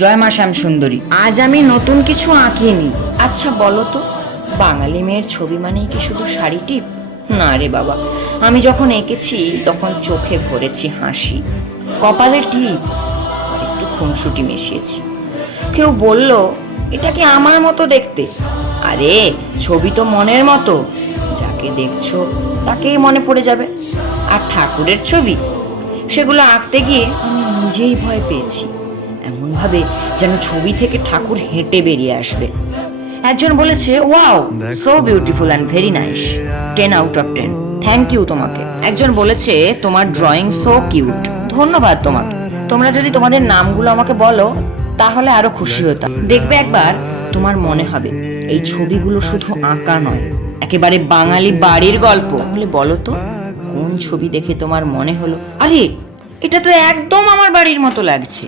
জয় মা শ্যামসুন্দরী। আজ আমি নতুন কিছু আঁকিনি। আচ্ছা বলো তো, বাঙালি মেয়ের ছবি মানেই কি শুধু শাড়ি টিপ? না রে বাবা, আমি যখন এঁকেছি তখন চোখে ভরেছি হাসি, কপালে টিপ, আর একটু খুনসুটি মিশিয়েছি। কেউ বলল, এটা কি আমার মতো দেখতে? আরে ছবি তো মনের মতো, যাকে দেখছো তাকেই মনে পড়ে যাবে। আর ঠাকুরের ছবি, সেগুলো আঁকতে গিয়ে আমি নিজেই ভয় পেয়েছি, এমনভাবে যেন ছবি থেকে ঠাকুর হেঁটে বেরিয়ে আসবে। একজন বলেছে, wow, so beautiful and very nice, 10 out of 10। Thank you তোমাকে। একজন বলেছে, তোমার ড্রয়িং সো কিউট। ধন্যবাদ তোমাকে। তোমরা যদি তোমাদের নামগুলো আমাকে বলো তাহলে আরো খুশি হতাম। দেখবে একবার তোমার মনে হবে এই ছবিগুলো শুধু আঁকা নয়, একেবারে বাঙালি বাড়ির গল্প। তাহলে বলো তো, কোন ছবি দেখে তোমার মনে হলো, আরে এটা তো একদম আমার বাড়ির মতো লাগছে?